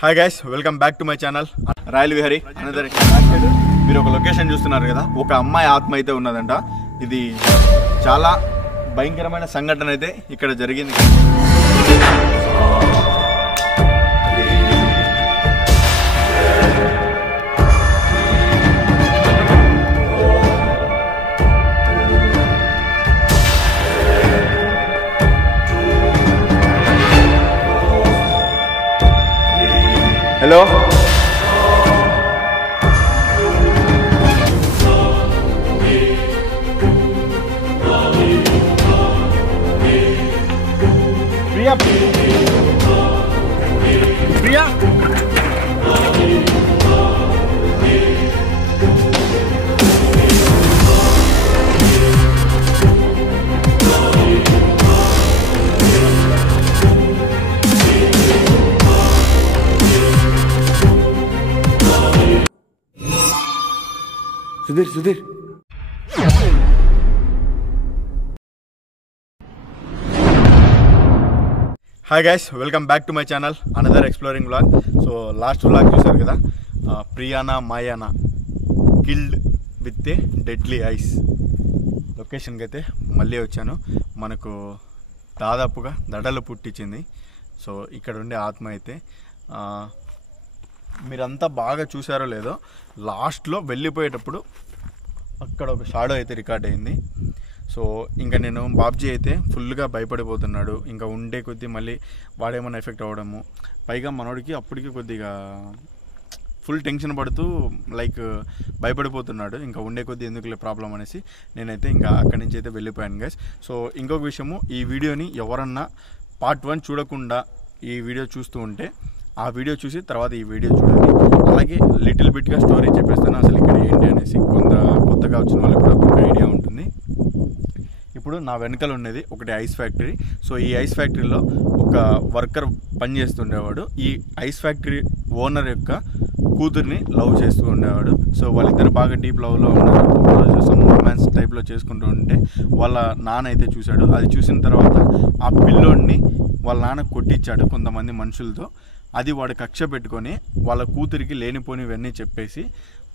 Hi guys, welcome back to my channel royal Vihari. Another మీరు ఒక location చూస్తున్నారు కదా, ఒక అమ్మాయి ఆత్మ అయితే ఉన్నదంట. ఇది చాలా భయంకరమైన సంఘటన అయితే ఇక్కడ జరిగింది. Hello, Priya Priya Sudheer hi guys, welcome back to my channel another exploring vlog. So last vlog చూసారు కదా, ప్రియానా మాయానా killed with a deadly ice లొకేషన్కి అయితే మళ్ళీ వచ్చాను. మనకు దాదాపుగా దడలు పుట్టించింది. సో ఇక్కడ ఉండే ఆత్మ అయితే మీరంతా బాగా చూసారో లేదో, లాస్ట్లో వెళ్ళిపోయేటప్పుడు అక్కడ ఒక షాడో అయితే రికార్డ్ అయింది. సో ఇంకా నేను బాబ్జీ అయితే ఫుల్గా భయపడిపోతున్నాడు. ఇంకా ఉండే కొద్దీ మళ్ళీ వాడేమన్నా ఎఫెక్ట్ అవ్వడము, పైగా మనోడికి అప్పటికి కొద్దిగా ఫుల్ టెన్షన్ పడుతూ లైక్ భయపడిపోతున్నాడు. ఇంకా ఉండే కొద్దీ ఎందుకులే ప్రాబ్లం అనేసి నేనైతే ఇంకా అక్కడి నుంచి అయితే వెళ్ళిపోయాను గైస్. సో ఇంకొక విషయము, ఈ వీడియోని ఎవరన్నా పార్ట్ 1 చూడకుండా ఈ వీడియో చూస్తూ ఉంటే ఆ వీడియో చూసి తర్వాత ఈ వీడియో చూడండి. అలాగే లిటిల్ బిట్గా స్టోరీ చెప్పేస్తాను అసలు ఇక్కడ ఏంటి అనేసి. కొత్తగా వచ్చిన వాళ్ళకి కూడా ఒక ఐడియా ఉంటుంది. ఇప్పుడు నా వెనకాల ఉన్నది ఒకటి ఐస్ ఫ్యాక్టరీ. సో ఈ ఐస్ ఫ్యాక్టరీలో ఒక వర్కర్ పనిచేస్తుండేవాడు. ఈ ఐస్ ఫ్యాక్టరీ ఓనర్ యొక్క కూతుర్ని లవ్ చేస్తూ ఉండేవాడు. సో వాళ్ళిద్దరు బాగా డీప్ లవ్లో ఉన్నారు. ఒకరోజు సమ్ రొమాన్స్ టైప్లో చేసుకుంటూ ఉంటే వాళ్ళ నాన్న అయితే చూశాడు. అది చూసిన తర్వాత ఆ పిల్లోడిని వాళ్ళ నాన్న కొట్టించాడు కొంతమంది మనుషులతో. అది వాడు కక్ష పెట్టుకొని వాళ్ళ కూతురికి లేనిపోనివన్నీ చెప్పేసి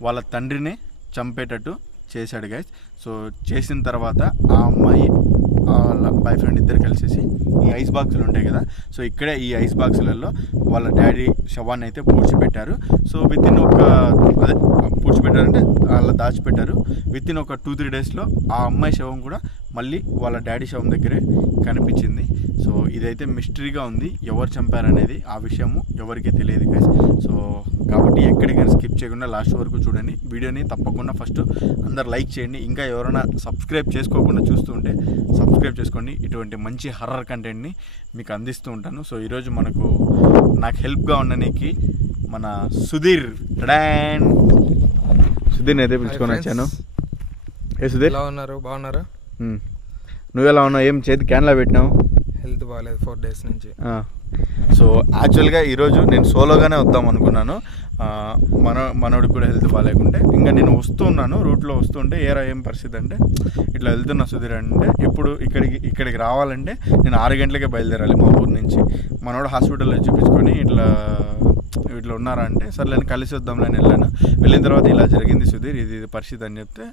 వాళ్ళ తండ్రిని చంపేటట్టు చేశాడు గైస్. సో చేసిన తర్వాత ఆ అమ్మాయి వాళ్ళ బాయ్ ఫ్రెండ్ ఇద్దరు కలిసేసి ఈ ఐస్ బాక్సులు ఉంటాయి కదా, సో ఇక్కడే ఈ ఐస్ బాక్సులలో వాళ్ళ డాడీ శవాన్ని అయితే పూడ్చిపెట్టారు. సో వితిన్ పూడ్చిపెట్టారంటే అలా దాచిపెట్టారు. వితిన్ ఒక 2-3 డేస్లో ఆ అమ్మాయి శవం కూడా మళ్ళీ వాళ్ళ డాడీ శవం దగ్గరే కనిపించింది. సో ఇదైతే మిస్టరీగా ఉంది. ఎవరు చంపారనేది ఆ విషయము ఎవరికి తెలియదు గైస్. సో కాబట్టి ఎక్కడికైనా స్కిప్ చేయకుండా లాస్ట్ వరకు చూడండి వీడియోని. తప్పకుండా ఫస్ట్ అందరు లైక్ చేయండి. ఇంకా ఎవరైనా సబ్స్క్రైబ్ చేసుకోకుండా చూస్తూ ఉంటే సబ్స్క్రైబ్ చేసుకోండి. ఇటువంటి మంచి హర్రర్ కంటెంట్ని మీకు అందిస్తూ ఉంటాను. సో ఈరోజు నాకు హెల్ప్గా ఉండడానికి మన సుధీర్ని అయితే పిలుచుకొని వచ్చాను. ఏ సుధీర్, బాగున్నారా? నువ్వెలా ఉన్నావు? ఏం చేతి క్యాన్లా పెట్టినావు? హెల్త్ బాగాలేదు 4 days నుంచి. సో యాక్చువల్గా ఈరోజు నేను సోలోగానే వద్దాం అనుకున్నాను. మనోడికి కూడా హెల్త్ బాగాలేకుంటే ఇంకా నేను వస్తున్నాను. రూట్లో వస్తుంటే ఏం పరిస్థితి అంటే ఇట్లా వెళ్తున్నా సుధీర్ అంటే, ఇప్పుడు ఇక్కడికి రావాలంటే నేను 6 గంటలకే బయలుదేరాలి మా ఊరు నుంచి. మనోడు హాస్పిటల్లో చూపించుకొని ఇట్లా ఉన్నారా అంటే సర్లేని కలిసి వద్దాంలే అని వెళ్ళాను. వెళ్ళిన తర్వాత ఇలా జరిగింది సుధీర్, ఇది పరిస్థితి అని చెప్తే,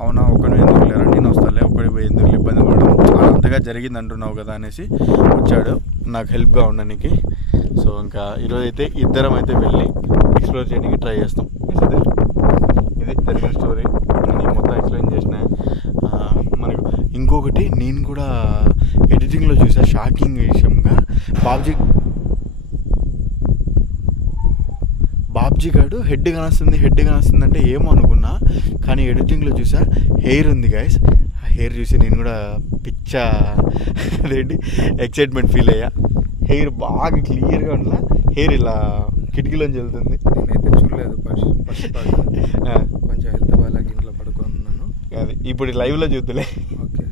అవునా ఒక్కడిని ఎందుకు లేరా, నేను వస్తాలే, ఒక్కడి పోయి ఎందుకు ఇబ్బంది పడడం, అంతగా జరిగింది అంటున్నావు కదా అనేసి వచ్చాడు నాకు హెల్ప్గా ఉండడానికి. సో ఇంకా ఈరోజు అయితే ఇద్దరం అయితే వెళ్ళి ఎక్స్ప్లోర్ చేయడానికి ట్రై చేస్తాం. సుధీర్, ఇది జరిగిన స్టోరీ నేను మొత్తం ఎక్స్ప్లెయిన్ చేసిన. మనకు ఇంకొకటి నేను కూడా ఎడిటింగ్లో చూసా షాకింగ్ విషయంగా, బాబ్జీ గారు హెడ్ కానొస్తుంది అంటే ఏమో అనుకున్నా, కానీ ఎడిటింగ్లో చూసా హెయిర్ ఉంది గైస్. ఆ హెయిర్ చూసి నేను కూడా అదేంటి ఎక్సైట్మెంట్ ఫీల్ అయ్యా. హెయిర్ బాగా క్లియర్గా ఉండాల, హెయిర్ ఇలా కిటికీలోంచి వెళ్తుంది. నేనైతే చూడలేదు, కొంచెం హెల్త్ బాగాలేక ఇంట్లో పడుకున్నాను. అది ఇప్పుడు లైవ్లో చూద్దులే. ఓకే,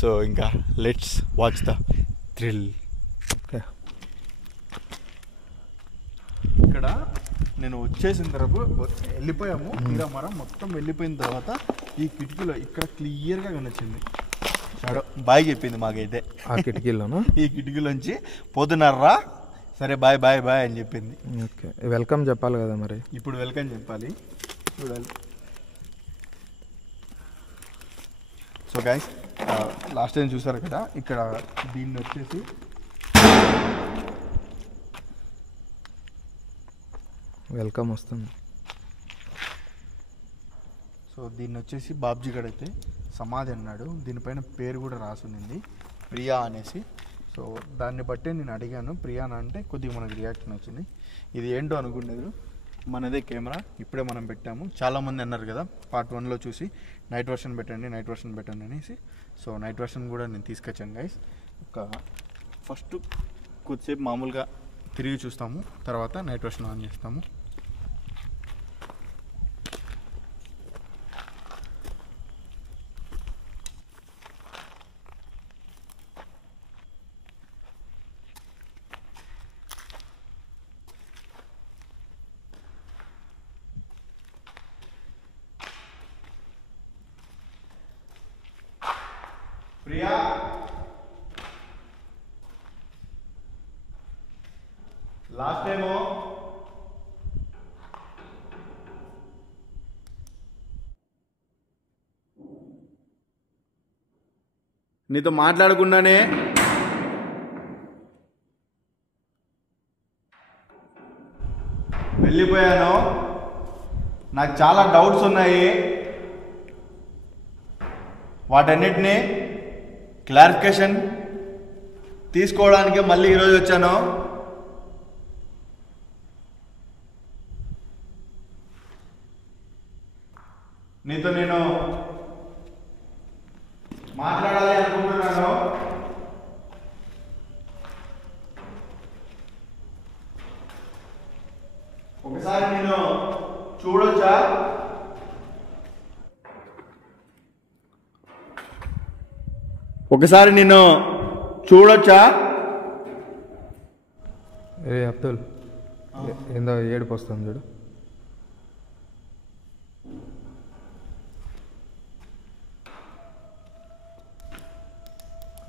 సో ఇంకా let's watch the thrill. Okay, ఇక్కడ నేను వచ్చేసిన తర్వాత వెళ్ళిపోయాము. ఇలా మరం మొత్తం వెళ్ళిపోయిన తర్వాత ఈ కిటికీలో ఇక్కడ క్లియర్గా కనిపించింది. బాయ్ చెప్పింది మాకైతే ఆ కిటికీలోనా. ఈ కిటికీలోంచి పోతున్నారా సరే బాయ్ బాయ్ బాయ్ అని చెప్పింది. ఓకే, వెల్కమ్ చెప్పాలి కదా మరి. ఇప్పుడు వెల్కమ్ చెప్పాలి. చూడాలి. సో గైస్, లాస్ట్ టైం చూసారు కదా, ఇక్కడ దీన్ని వచ్చేసి వెల్కమ్ వస్తుంది. సో దీన్ని వచ్చేసి బాబ్జీ గడ్ అయితే సమాధి అన్నాడు. దీనిపైన పేరు కూడా రాసుంది, ప్రియా అనేసి. సో దాన్ని బట్టే నేను అడిగాను ప్రియానా అంటే కొద్దిగా మనకు రియాక్షన్ వచ్చింది. ఇది ఏంటో అనుకునేది మనదే కెమెరా ఇప్పుడే మనం పెట్టాము. చాలామంది అన్నారు కదా పార్ట్ 1లో చూసి నైట్ వర్షన్ పెట్టండి అనేసి. సో నైట్ వర్షన్ కూడా నేను తీసుకొచ్చాను గైస్. ఫస్ట్ కొద్దిసేపు మామూలుగా తిరిగి చూస్తాము, తర్వాత నైట్ వర్షన్ ఆన్ చేస్తాము. ప్రియా, లాస్ట్ టైము నీతో మాట్లాడకుండానే వెళ్ళిపోయాను. నాకు చాలా డౌట్స్ ఉన్నాయి, వాటన్నిటినీ క్లారిఫికేషన్ తీసుకోవడానికి మళ్ళీ ఈరోజు వచ్చాను. నీతో నేను మాట్లాడాలి అనుకుంటున్నాను. ఒకసారి నేను చూడొచ్చా? ఒకసారి నిన్ను చూడొచ్చా? ఏ అబ్దుల్, ఏందో ఏడుపు వస్తుంది చూడు.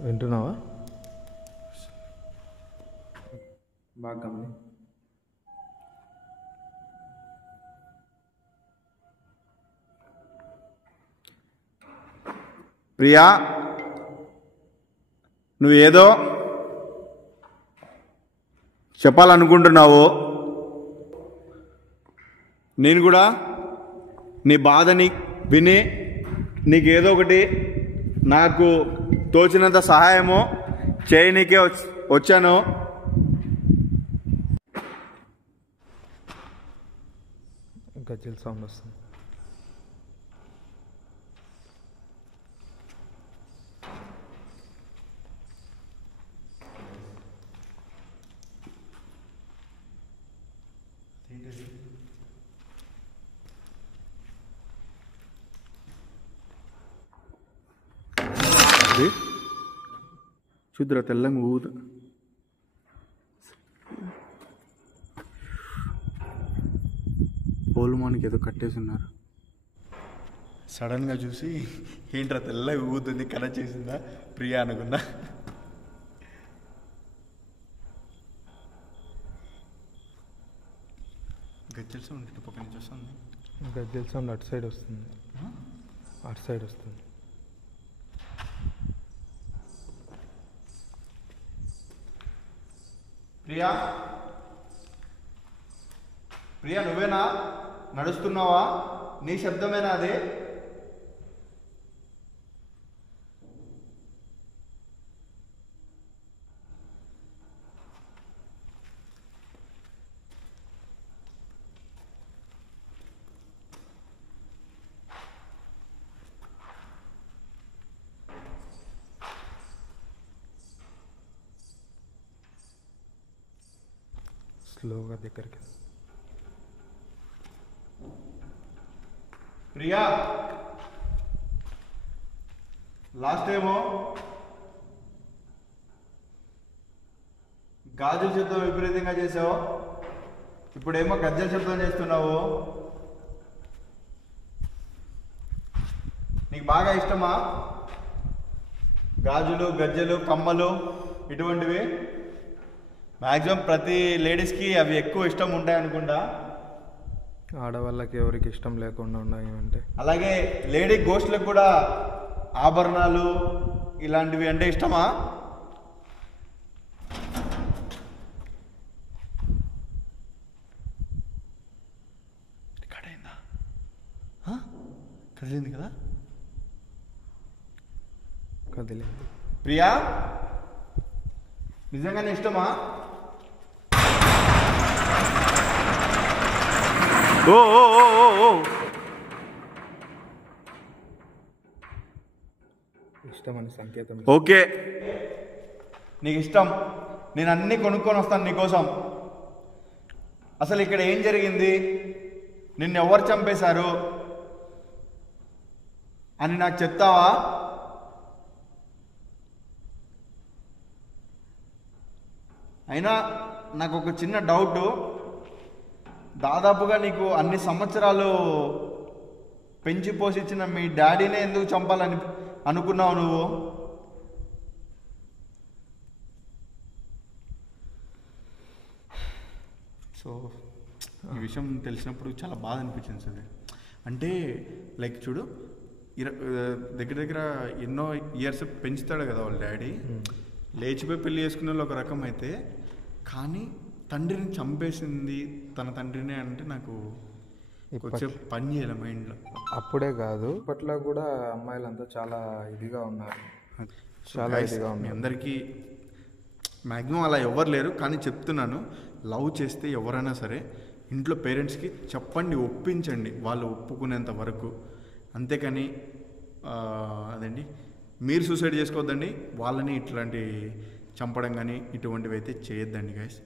వింటున్నావా? బాగా గమని. ప్రియా, నువ్వేదో చెప్పాలనుకుంటున్నావు. నేను కూడా నీ బాధని విని నీకేదో ఒకటి నాకు తోచినంత సహాయము చేయనీకే వచ్చాను. గజ్జల సౌండ్ వస్తుంది. చూద్దురా తెల్లంగా ఊదు. పోల్మానికి ఏదో కట్టేసి ఉన్నారు. సడన్గా చూసి ఏంట్రా తెల్లగా ఊదుంది, కనెక్ట్ చేసిందా ప్రియా అనుకున్నా. గజ్జల సౌండ్ ఇటు పక్క నుంచి వస్తుంది. గజ్జల సౌండ్ అటు సైడ్ వస్తుంది, అటు సైడ్ వస్తుంది. ప్రియా, ప్రియా నువ్వేనా నడుస్తున్నావా? నీ శబ్దమేనా అది? స్లోగా దగ్గరికి. ప్రియా, లాస్ట్ టైము గాజుల శబ్దం విపరీతంగా చేసావు, ఇప్పుడేమో గజ్జల శబ్దం చేస్తున్నావు. నీకు బాగా ఇష్టమా గాజులు, గజ్జలు, కమ్మలు ఇటువంటివి? మ్యాక్సిమం ప్రతి లేడీస్కి అవి ఎక్కువ ఇష్టం ఉంటాయి అనుకుంటా. ఆడవాళ్ళకి ఎవరికి ఇష్టం లేకుండా ఉన్నాయి అంటే. అలాగే లేడీ గోస్ట్లకు కూడా ఆభరణాలు ఇలాంటివి అంటే ఇష్టమా? కడైందా? కదిలింది కదా? కదిలేదు. ప్రియా నిజంగానే ఇష్టమా? ఓ ఓ ఓ ఓ ఓ ఇష్టమని సంకేతం. ఓకే, నీకు ఇష్టం, నేను అన్నీ కొనుక్కొని వస్తాను నీకోసం. అసలు ఇక్కడ ఏం జరిగింది, నిన్ను ఎవరు చంపేశారు అని నాకు చెప్తావా? అయినా నాకు ఒక చిన్న డౌటు, దాదాపుగా నీకు అన్ని సంవత్సరాలు పెంచి పోషించిన మీ డాడీనే ఎందుకు చంపాలని అనుకున్నావు నువ్వు? సో ఈ విషయం తెలిసినప్పుడు చాలా బాధ అనిపించింది సార్. అంటే లైక్ చూడు, దగ్గర దగ్గర ఎన్నో ఇయర్స్ పెంచుతాడు కదా వాళ్ళ డాడీ. లేచిపోయి పెళ్లి చేసుకునే వాళ్ళు ఒక రకం అయితే, కానీ తండ్రిని చంపేసింది తన తండ్రినే అంటే నాకు కొంచెం పని చేయాలి మైండ్లో. అప్పుడే కాదు, ఇప్పట్లో కూడా అమ్మాయిలంతా చాలా ఇదిగా ఉన్నారు, చాలా ఇదిగా ఉన్నారు. మీ అందరికీ మ్యాక్సిమం అలా ఎవరు లేరు, కానీ చెప్తున్నాను, లవ్ చేస్తే ఎవరైనా సరే ఇంట్లో పేరెంట్స్కి చెప్పండి, ఒప్పించండి వాళ్ళు ఒప్పుకునేంత వరకు. అంతేకాని అదండి మీరు సూసైడ్ చేసుకోవద్దండి, వాళ్ళని ఇట్లాంటి చంపడం కానీ ఇటువంటివి అయితే చేయొద్దండి గైస్.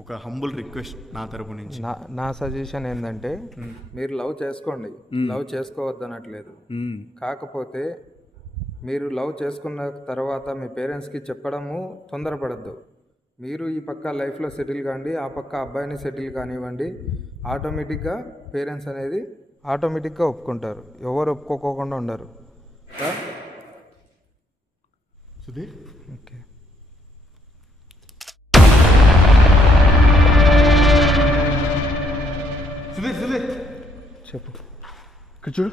ఒక హంబుల్ రిక్వెస్ట్ నా తరపు నుంచి. నా సజెషన్ ఏంటంటే, మీరు లవ్ చేసుకోండి, లవ్ చేసుకోవద్దనట్లేదు. కాకపోతే మీరు లవ్ చేసుకున్న తర్వాత మీ పేరెంట్స్కి చెప్పడము తొందరపడద్దు. మీరు ఈ పక్క లైఫ్లో సెటిల్ కాండి, ఆ పక్క అబ్బాయిని సెటిల్ కానివ్వండి. ఆటోమేటిక్గా పేరెంట్స్ అనేది ఆటోమేటిక్గా ఒప్పుకుంటారు, ఎవరు ఒప్పుకోకుండా ఉండరు. సుధీర్, ఓకే, సుధీర్ సుధీర్ చెప్పు. ఇక్కడ చూడు,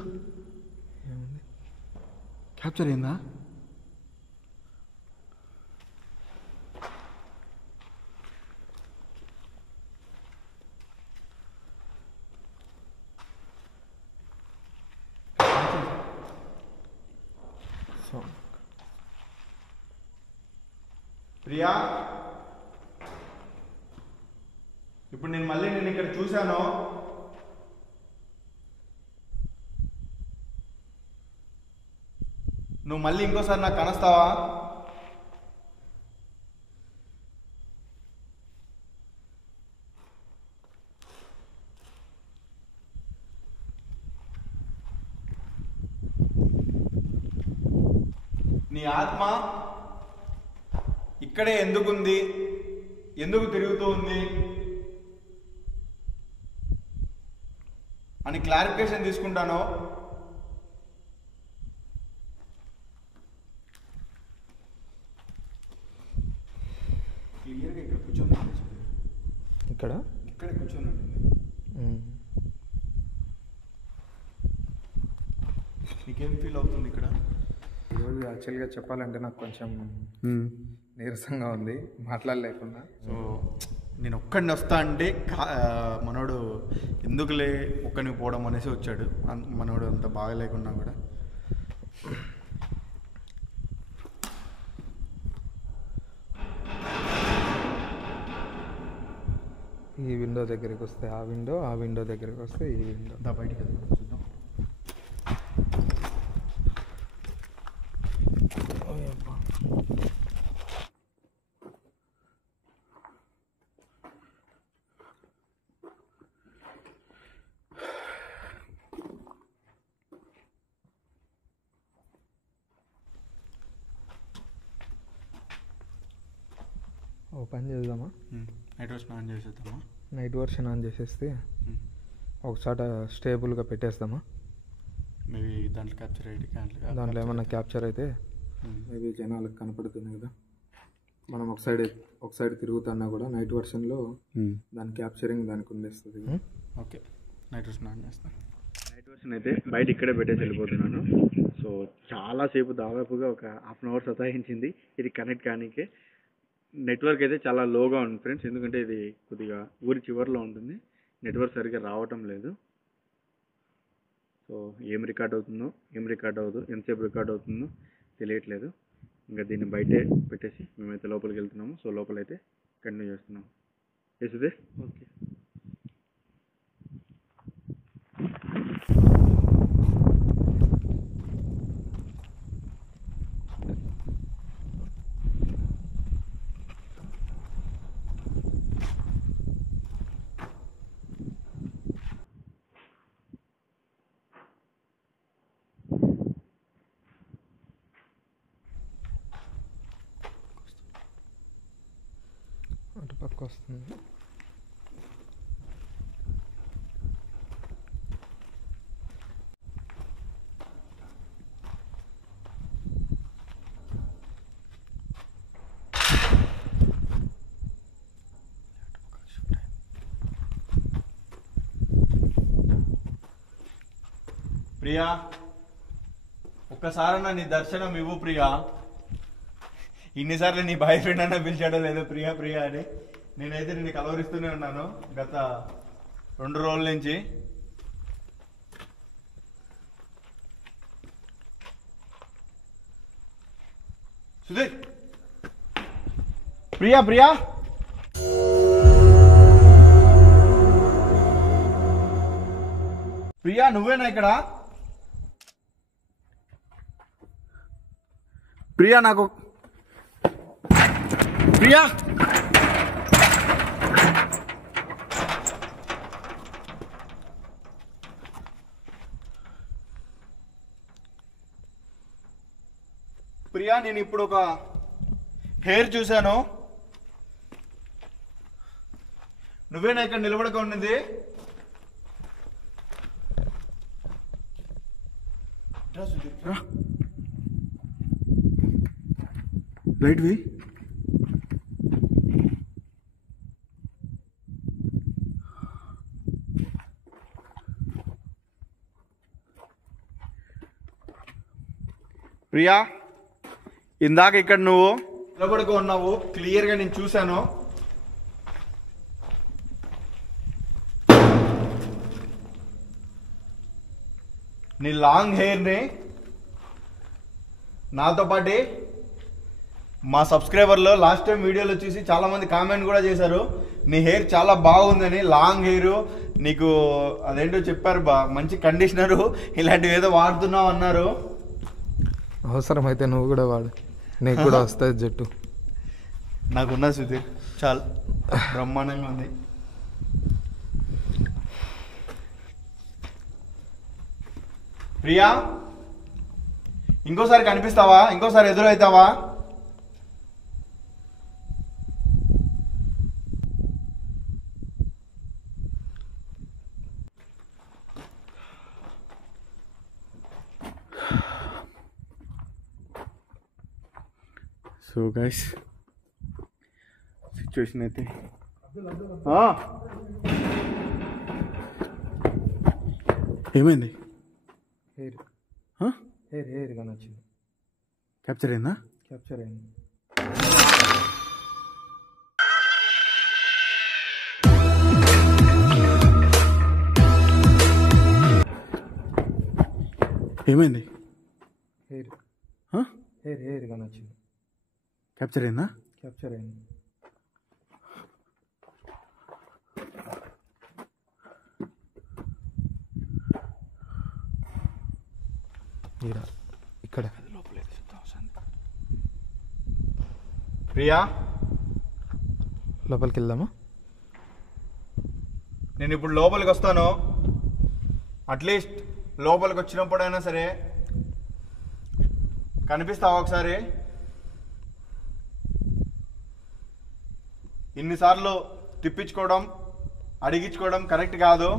ఏముంది? క్యాప్చర్ అయిందా? ప్రియా, ఇప్పుడు నేను మళ్ళీ నేను ఇక్కడ చూశాను, నువ్వు మళ్ళీ ఇంకోసారి నాకు కనస్తావా? నీ ఆత్మ ఇక్కడే ఎందుకుంది, ఎందుకు తిరుగుతూ ఉంది అని క్లారిఫికేషన్ తీసుకుంటాను. క్లియర్గా ఇక్కడ కూర్చొని ఇక్కడే కూర్చొని ఉంటుంది. నీకేం ఫీల్ అవుతుంది ఇక్కడ? ఈరోజు యాక్చువల్గా చెప్పాలంటే నాకు కొంచెం నీరసంగా ఉంది, మాట్లాడలేకుండా. సో నేను ఒక్కడిని వస్తా అంటే మనోడు ఎందుకులే ఒక్కడిని పోవడం అనేసి వచ్చాడు. మనోడు అంత బాగా లేకున్నా కూడా. ఈ విండో దగ్గరికి వస్తే ఆ విండో, ఆ విండో దగ్గరికి వస్తే ఈ విండో. దా బయటికి వెళ్దాం, చూద్దాం. ఓ పని చేద్దామా, నైట్ వర్షన్ ఆన్ చేసేద్దామా? నైట్ వర్షన్ ఆన్ చేసేస్తే ఒకసారి స్టేబుల్గా పెట్టేద్దామా? మేబీ దాంట్లో క్యాప్చర్ అయ్యి దాంట్లో ఏమన్నా క్యాప్చర్ అయితే మేబీ జనాలకు కనపడుతుంది కదా. మనం ఒక సైడ్ తిరుగుతున్నా కూడా నైట్ వర్షన్లో దాని క్యాప్చరింగ్ దానికి ఉండేస్తుంది. ఓకే, నైట్ వర్షన్ ఆన్ చేస్తాను. నైట్ వర్షన్ అయితే బయట ఇక్కడే పెట్టేసి వెళ్ళిపోతున్నాను. సో చాలాసేపు దాదాపుగా ఒక హాఫ్ అన్ అవర్ సతాయించింది ఇది కనెక్ట్ కానీకే. నెట్వర్క్ అయితే చాలా లోగా ఉంది ఫ్రెండ్స్, ఎందుకంటే ఇది కొద్దిగా ఊరి చివరిలో ఉంటుంది, నెట్వర్క్ సరిగ్గా రావటం లేదు. సో ఏం రికార్డ్ అవుతుందో ఏం రికార్డ్ అవ్వదు, ఎంతసేపు రికార్డ్ అవుతుందో తెలియట్లేదు. ఇంకా దీన్ని బయటే పెట్టేసి మేమైతే లోపలికి వెళ్తున్నాము. సో లోపలైతే కంటిన్యూ చేస్తున్నాము. ఎసుదే ఓకే. అటు పక్క వస్తుంది. ప్రియా, ఒక్కసారన్నా నీ దర్శనం ఇవ్వు ప్రియా. ఇన్నిసార్లు నీ బాయ్ ఫ్రెండ్ అన్న పిలిచాడో లేదో ప్రియా ప్రియా అని. నేనైతే నిన్ను కలవరిస్తూనే ఉన్నాను గత 2 రోజుల నుంచి. సుధీర్, ప్రియా ప్రియా ప్రియా, నువ్వేనా ఇక్కడ? ప్రియా, నాకు ప్రియా ప్రియా, నేను ఇప్పుడు ఒక హెయిర్ చూశాను. నువ్వేనా ఇక్కడ నిలబడక ఉన్నది? లైట్ వి ప్రియా, ఇందాక ఇక్కడ నువ్వు నిలబడుకో ఉన్నావు, క్లియర్గా నేను చూశాను. నీ లాంగ్ హెయిర్ని నాతో పాటు మా సబ్స్క్రైబర్లో లాస్ట్ టైం వీడియోలో చూసి చాలామంది కామెంట్ కూడా చేశారు, నీ హెయిర్ చాలా బాగుందని. లాంగ్ హెయిర్ నీకు అదేంటో చెప్పారు, మంచి కండిషనరు ఇలాంటివి ఏదో వాడుతున్నావు అన్నారు. అవసరమైతే నువ్వు కూడా వాడు, నీకు కూడా వస్తుంది జట్టు. నాకున్నా సుధీర్, చాలా బ్రహ్మాండంగా ఉంది. ప్రియా, ఇంకోసారి కనిపిస్తావా? ఇంకోసారి ఎదురవుతావా? సో గైస్, సిచ్యువేషన్ అయితే ఏమైంది? హెయిర్ హెయిర్ కానీ వచ్చింది. క్యాప్చర్ అయిందా? క్యాప్చర్ అయింది. ఏమైంది? హెయిర్ కానీ వచ్చింది. క్యాప్చర్ అయిందా? క్యాప్చర్ అయింది. ఇక్కడ ప్రియా, లోపలికి వెళ్దామా? నేను ఇప్పుడు లోపలికి వస్తాను. అట్లీస్ట్ లోపలికి వచ్చినప్పుడైనా సరే కనిపిస్తావా ఒకసారి? ఇన్నిసార్లు తిప్పించుకోవడం, అడిగించుకోవడం కరెక్ట్ కాదు.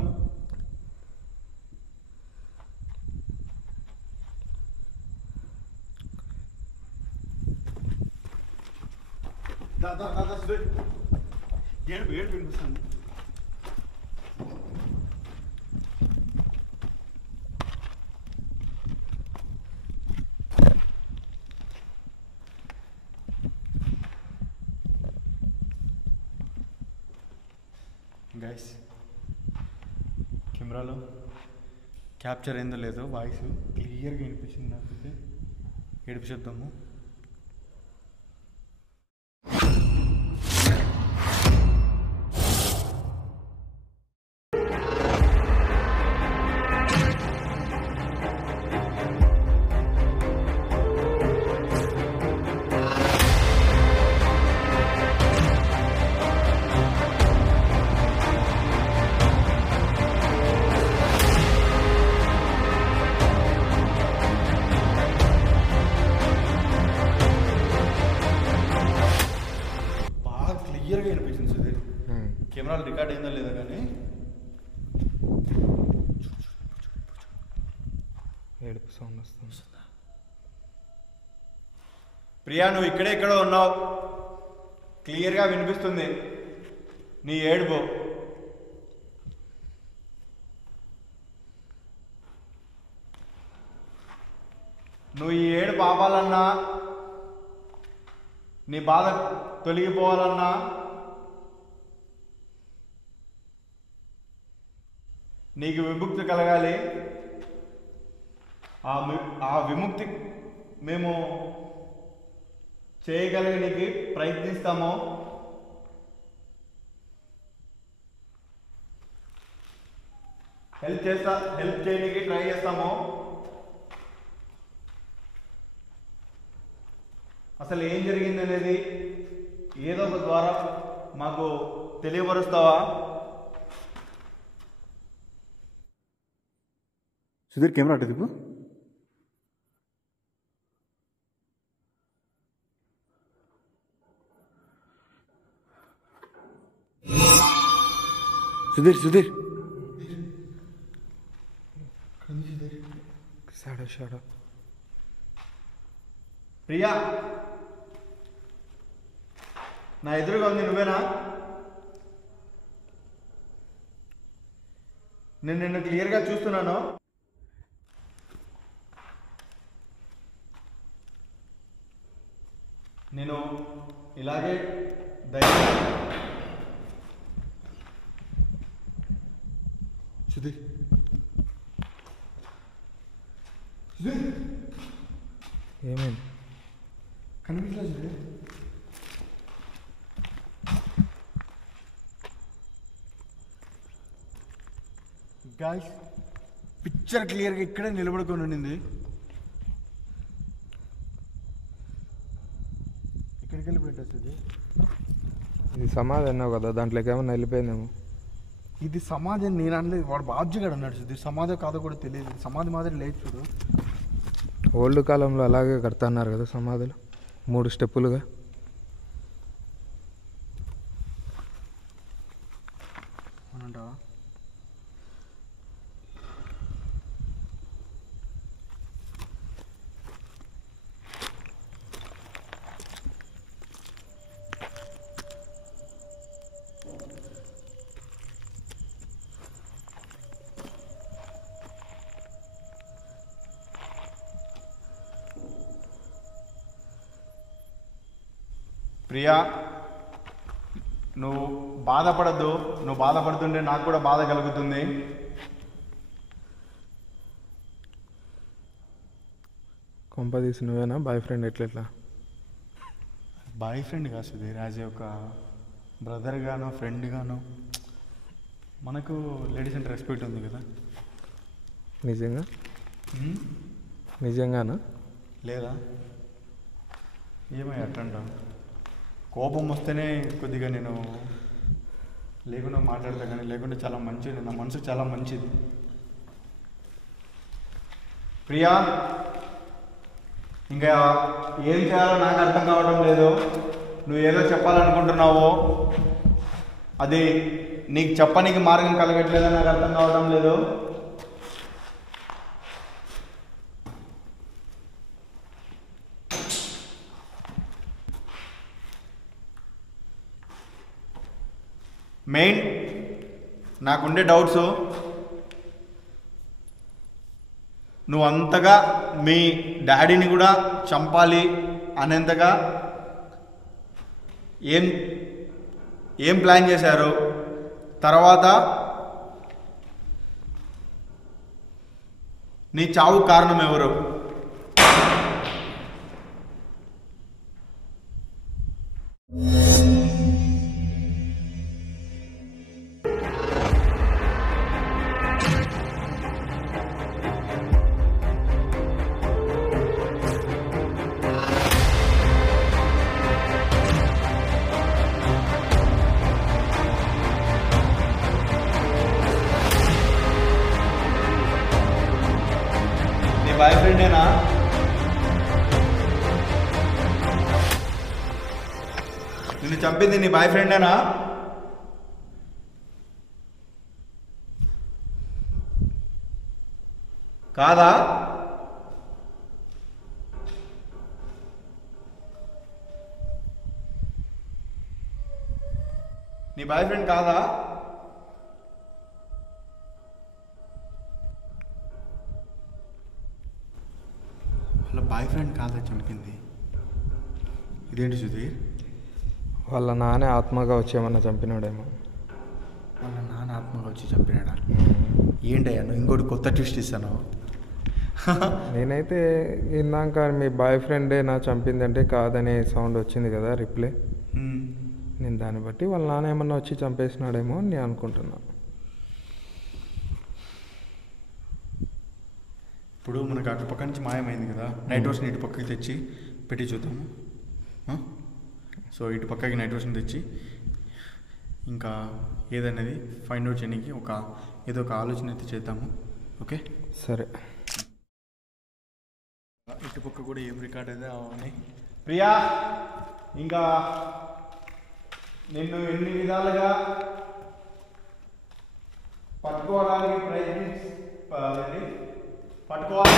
ఏడు వినిపిస్తుంది. గైస్ కెమెరాలో క్యాప్చర్ అయిందో లేదో వాయిస్ క్లియర్గా వినిపించింది నాకైతే. ఏడుపు శబ్దము. క్లియర్గా వినిపించింది సుధీర్. కెమెరాలు రికార్డ్ అయిందో లేదో కానీ ఏడుపు సౌండ్ వస్తుంది. ప్రియా నువ్వు ఇక్కడే ఎక్కడో ఉన్నావు, క్లియర్గా వినిపిస్తుంది నీ ఏడుపు. నువ్వు ఈ ఏడుపు ఆపాలన్నా, నీ బాధ తొలగిపోవాలన్నా నీకు విముక్తి కలగాలి. ఆ విముక్తి మేము చేయగలిగనికి ప్రయత్నిస్తాము. హెల్ప్ చేయడానికి ట్రై చేస్తాము. అసలు ఏం జరిగింది అనేది ఏదో ఒక ద్వారా మాకు తెలియపరుస్తావా? సుధీర్ కెమెరా అటు తిప్పు. సుధీర్ షాడో ప్రియా, నా ఎదురుగా ఉంది నువ్వేనా? నేను నిన్ను క్లియర్గా చూస్తున్నాను. నేను ఇలాగే సుధీర్ ఏమైంది? కనిపించలేదు సుధీర్. గాయ్స్ పిక్చర్ క్లియర్గా ఇక్కడే నిలబడుకొని ఉండింది. ఇక్కడికి వెళ్ళిపోయింది సుధీర్. ఇది సమాధి అన్నావు కదా, దాంట్లోకి ఏమన్నా వెళ్ళిపోయిందేమో. ఇది సమాధి అని నేను అనలేదు, వాడు బాధ్యగాడు అన్నాడు సుధీర్. సమాధి కాదో కూడా తెలియదు. సమాధి మాదిరి లేదు చూడు. ఓల్డ్ కాలంలో అలాగే కడుతున్నారు కదా సమాధులు, 3 స్టెప్పులుగా. అవునంటావా? ప్రియా, నువ్వు బాధపడద్దు. నువ్వు బాధపడుతుంటే నాకు కూడా బాధ కలుగుతుంది. కొంపదీసి నువ్వేనా బాయ్ ఫ్రెండ్? ఎట్లా బాయ్ ఫ్రెండ్ కాదు సుధీర్, యాజ్ ఒక బ్రదర్ గాను ఫ్రెండ్ గాను మనకు లేడీస్ అంటే రెస్పెక్ట్ ఉంది కదా. నిజంగానా? లేదా ఏమై అట్టంటా? కోపం వస్తేనే కొద్దిగా నేను లేకుండా మాట్లాడతా, కానీ లేకుంటే చాలా మంచిది. నా మనసు చాలా మంచిది. ప్రియా, ఇంకా ఏం చేయాలో నాకు అర్థం కావడం లేదు. నువ్వు ఏదో చెప్పాలనుకుంటున్నావో అది నీకు చెప్పడానికి మార్గం కలగట్లేదో నాకు అర్థం కావడం లేదు. మెయిన్ నాకుండే డౌట్స్, నువ్వు అంతగా మీ డాడీని కూడా చంపాలి అనేంతగా ఏం ప్లాన్ చేశారు? తర్వాత నీ చావు కారణం ఎవరు? నీ బాయ్ ఫ్రెండేనా? నిన్ను చంపింది నీ బాయ్ ఫ్రెండేనా? కాదా? నీ బాయ్ ఫ్రెండ్ కాదా? వాళ్ళ బాయ్ ఫ్రెండ్ కాదా చంపింది? ఇదేంటి సుధీర్? వాళ్ళ నానే ఆత్మగా వచ్చేమన్నా చంపినాడేమో. వాళ్ళ నాన్న ఆత్మగా వచ్చి చంపినాడా? ఏంటయ్యా నువ్వు ఇంకోటి కొత్త ట్విస్ట్ ఇస్తాను. నేనైతే ఇందాక మీ బాయ్ ఫ్రెండే నా చంపిందంటే కాదనే సౌండ్ వచ్చింది కదా రిప్లై. నేను దాన్ని బట్టి వాళ్ళ నాన్న ఏమన్నా వచ్చి చంపేసినాడేమో అని నేను అనుకుంటున్నా. ఇప్పుడు మనకు అటు పక్క నుంచి మాయమైంది కదా, నైట్ వాష్ని ఇటు పక్కకి తెచ్చి పెట్టి చూద్దాము. సో ఇటు పక్కకి నైట్ వాష్ని తెచ్చి ఇంకా ఏదనేది ఫైండ్ అవుట్ చేయడానికి ఏదో ఒక ఆలోచన అయితే చేద్దాము. ఓకే సరే. ఇటు పక్క కూడా ఏం రికార్డ్ అయితే అవన్నీ. ప్రియా, ఇంకా నిన్ను ఎన్ని విధాలుగా పట్టుకోవడానికి పట్టుకోవాలి,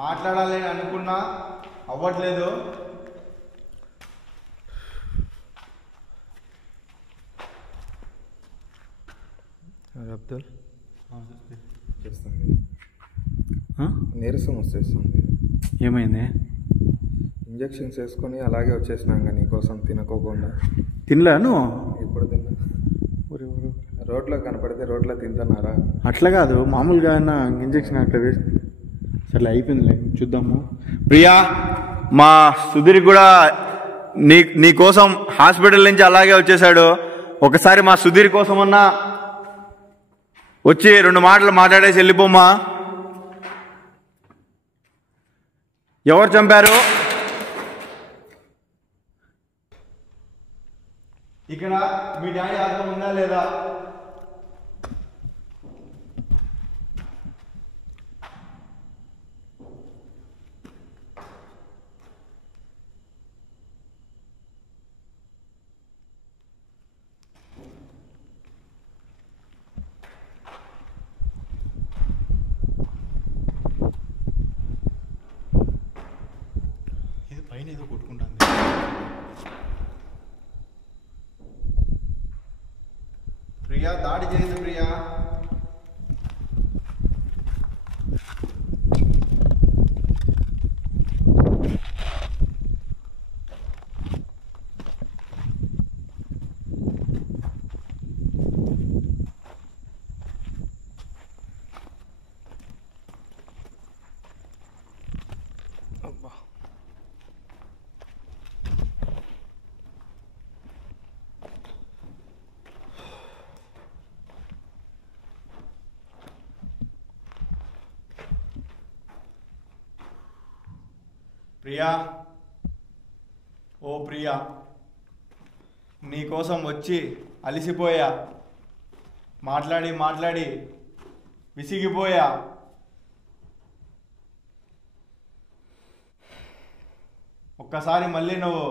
మాట్లాడాలి అనుకున్నా అవ్వట్లేదు. అబ్దుల్ చేస్తుంది. నీరసం వచ్చేస్తుంది. ఏమైంది? ఇంజెక్షన్స్ వేసుకొని అలాగే వచ్చేసినాక నీకోసం తినకోకుండా. తినలేను. ఇప్పుడు తిన్నా. రోడ్లో కనపడితే రోడ్లో తింటున్నారా? అట్లా కాదు, మామూలుగా ఇంజెక్షన్ అట్లా వేసి సరే అయిపోయిందిలే, చూద్దాము. ప్రియా, మా సుధీర్ కూడా నీ కోసం హాస్పిటల్ నుంచి అలాగే వచ్చేసాడు. ఒకసారి మా సుధీర్ కోసమన్నా వచ్చి 2 మాటలు మాట్లాడేసి వెళ్ళిపోమ్మా. ఎవరు చంపారు? ఇక్కడ మీ డాడీ ఆత్మ ఉందా లేదా? పైన ఏదో కొట్టుకుంటుంది. ప్రియా, దాడి చేయదు ప్రియా. ప్రియా, ఓ ప్రియా, నీకోసం వచ్చి అలిసిపోయా, మాట్లాడి మాట్లాడి విసిగిపోయా. ఒక్కసారి మళ్ళీ నువ్వు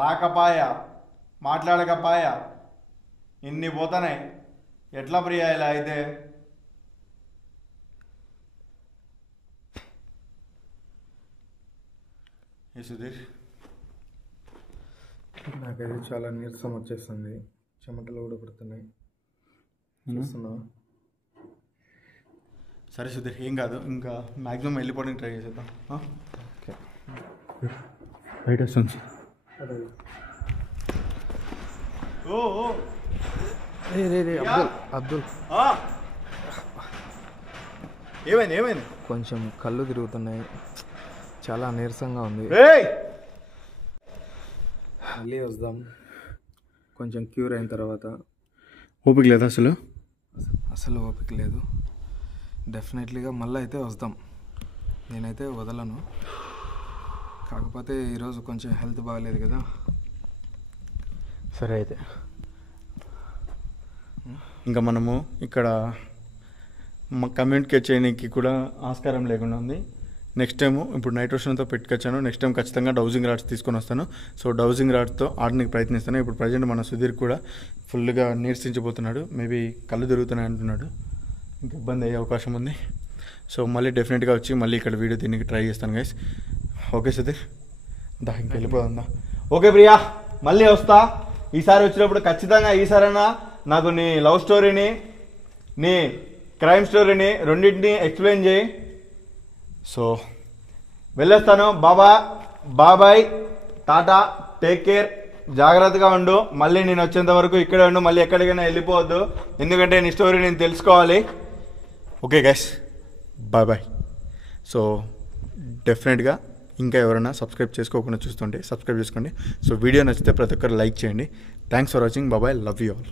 రాకపాయా, మాట్లాడకపాయా, ఇన్ని పోతానే. ఎట్లా ప్రియా ఇలా అయితే? ఏ సుధీర్, నాకైతే చాలా నీరసం వచ్చేస్తుంది, చెమటలు కూడా పడుతున్నాయి. చూస్తున్నావా? సరే సుధీర్, ఏం కాదు, ఇంకా మ్యాక్సిమం వెళ్ళిపోవడానికి ట్రై చేసేద్దాం. ఓకే, బయట వస్తుంది. అబ్దుల్ ఏమైంది? కొంచెం కళ్ళు తిరుగుతున్నాయి, చాలా నీరసంగా ఉంది. మళ్ళీ వద్దాం కొంచెం క్యూర్ అయిన తర్వాత. ఓపిక లేదా అసలు ఓపిక లేదు. డెఫినెట్లీగా మళ్ళీ అయితే వద్దాం, నేనైతే వదలను. కాకపోతే ఈరోజు కొంచెం హెల్త్ బాగాలేదు కదా. సరే అయితే ఇంకా మనము ఇక్కడ కమ్యూనికేట్ చేయడానికి కూడా ఆస్కారం లేకుండా ఉంది. నెక్స్ట్ టైము ఇప్పుడు నైట్రోషన్తో పెట్టుకొచ్చాను, నెక్స్ట్ టైం ఖచ్చితంగా డౌజింగ్ రాడ్స్ తీసుకొని వస్తాను. సో డౌజింగ్ రాడ్తో ఆడడానికి ప్రయత్నిస్తాను. ఇప్పుడు ప్రజెంట్ మన సుధీర్ కూడా ఫుల్గా నీరసించిపోతున్నాడు, మేబీ కళ్ళు తిరుగుతున్నాయి అంటున్నాడు, ఇంకా ఇబ్బంది అయ్యే అవకాశం ఉంది. సో మళ్ళీ డెఫినెట్గా వచ్చి మళ్ళీ ఇక్కడ వీడియో దీనికి ట్రై చేస్తాను గైస్. ఓకే సుధీర్, ఇంక వెళ్ళిపోదా. ఓకే ప్రియా, మళ్ళీ వస్తా. ఈసారి వచ్చినప్పుడు ఖచ్చితంగా ఈసారైనా నాకు నీ లవ్ స్టోరీని, నీ క్రైమ్ స్టోరీని రెండింటిని ఎక్స్ప్లెయిన్ చేయి. సో వెళ్ళొస్తాను. బాబాయ్, టాటా, టేక్ కేర్, జాగ్రత్తగా ఉండు. మళ్ళీ నేను వచ్చేంత వరకు ఇక్కడే ఉండు, మళ్ళీ ఎక్కడికైనా వెళ్ళిపోవద్దు, ఎందుకంటే నీ స్టోరీ నేను తెలుసుకోవాలి. Okay guys, bye. సో డెఫినెట్గా ఇంకా ఎవరైనా సబ్స్క్రైబ్ చేసుకోకుండా చూస్తుంటే సబ్స్క్రైబ్ చేసుకోండి. సో వీడియో నచ్చితే ప్రతి ఒక్కరు లైక్ చేయండి. Thanks for watching. Bye, love you all.